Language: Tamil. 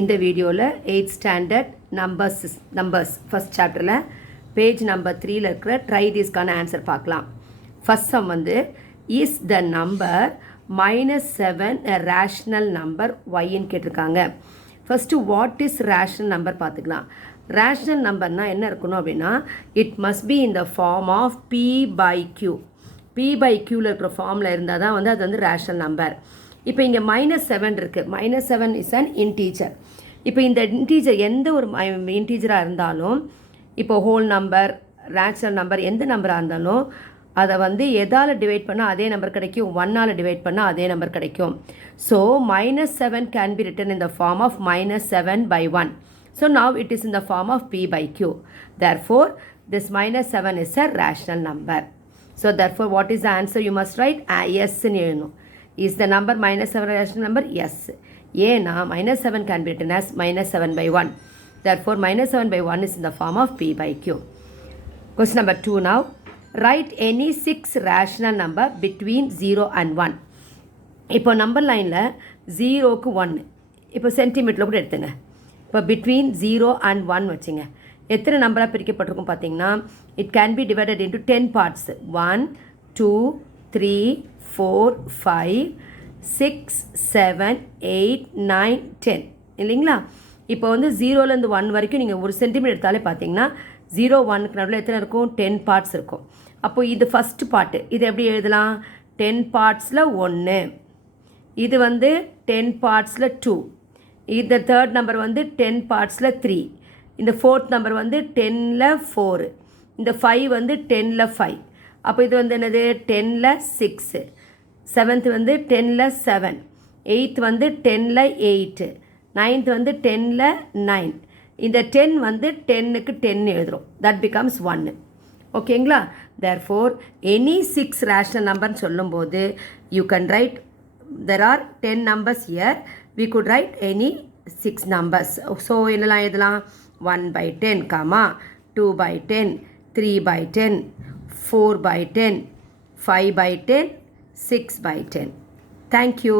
இந்த வீடியோவில் 8th ஸ்டாண்டர்ட் நம்பர்ஸ் ஃபஸ்ட் சாப்டரில் பேஜ் நம்பர் 3ல் இருக்கிற ட்ரை திஸ்க்கான ஆன்சர் பார்க்கலாம். ஃபஸ்ட் சம் வந்து is the number -7 a rational number ஒய்ன்னு கேட்டிருக்காங்க. First what is rational number பார்த்துக்கலாம். ரேஷ்னல் நம்பர்னால் என்ன இருக்கணும் அப்படின்னா it must be in the form of p/q. p/qவில் இருக்கிற ஃபார்மில் இருந்தால் தான் வந்து அது வந்து ரேஷ்னல் நம்பர். இப்போ இங்கே -7 இருக்குது. -7 இஸ் அன் இன்டீஜர். இப்போ இந்த இன்டீஜர் எந்த ஒரு இன்டீஜராக இருந்தாலும், இப்போ ஹோல் நம்பர், ரேஷ்னல் நம்பர் எந்த நம்பராக இருந்தாலும் அதை வந்து எதால் டிவைட் பண்ணால் அதே நம்பர் கிடைக்கும், 1ஆல் டிவைட் பண்ணால் அதே நம்பர் கிடைக்கும். So -7 can be written in the form of -7/1. So now it is in the form of p/q. Therefore, this -7 is a rational number. So therefore, what is the answer? You must write yes in here. Is the number -7 a rational number? Yes. ஏன்னா -7 can be written as -7/1. Therefore, -7/1 is in the form of p/q. Question number 2 now. Write any 6 rational number between 0 and 1. இப்போ நம்பர் லைனில் 0க்கு 1, இப்போ சென்டிமீட்டரில் கூட எடுத்துங்க. இப்போ பிட்வீன் 0 and 1 வச்சுங்க. எத்தனை நம்பராக பிரிக்கப்பட்டிருக்கும் பார்த்தீங்கன்னா it can be divided into 10 parts. 1 2 3 4 5 6 7 8 9 10 இல்லைங்களா? இப்போ வந்து 0லேருந்து 1 வரைக்கும் நீங்கள் ஒரு சென்டிமீட்டர் எடுத்தாலே பார்த்தீங்கன்னா 0 1க்கு நடுவில் எத்தனை இருக்கும்? 10 பார்ட்ஸ் இருக்கும். அப்போது இது ஃபஸ்ட்டு பார்ட்டு. இது எப்படி எழுதலாம்? 10 பார்ட்ஸில் 1. இது வந்து 10 பார்ட்ஸில் 2. இந்த தேர்ட் நம்பர் வந்து 10 பார்ட்ஸில் 3. இந்த ஃபோர்த் நம்பர் வந்து 10ல் 4. இந்த 5 வந்து 10ல் 5. அப்போ இது வந்து என்னது? 10ல் 6. 7th வந்து 10ல் 7. 8th வந்து 10ல் 8. 9th வந்து 10ல் 9. இந்த 10 வந்து 10க்கு 10 எழுதுகிறோம். That becomes 1. ஓகேங்களா? தேர்ஃபோர் எனி 6 ரேஷ்னல் நம்பர்னு சொல்லும்போது you can write there are 10 numbers here. We could write any 6 numbers. So என்னலாம் எழுதலாம்? 1/10, 2/10, 3/10, 4/10, 5/10, 6/10. Thank you.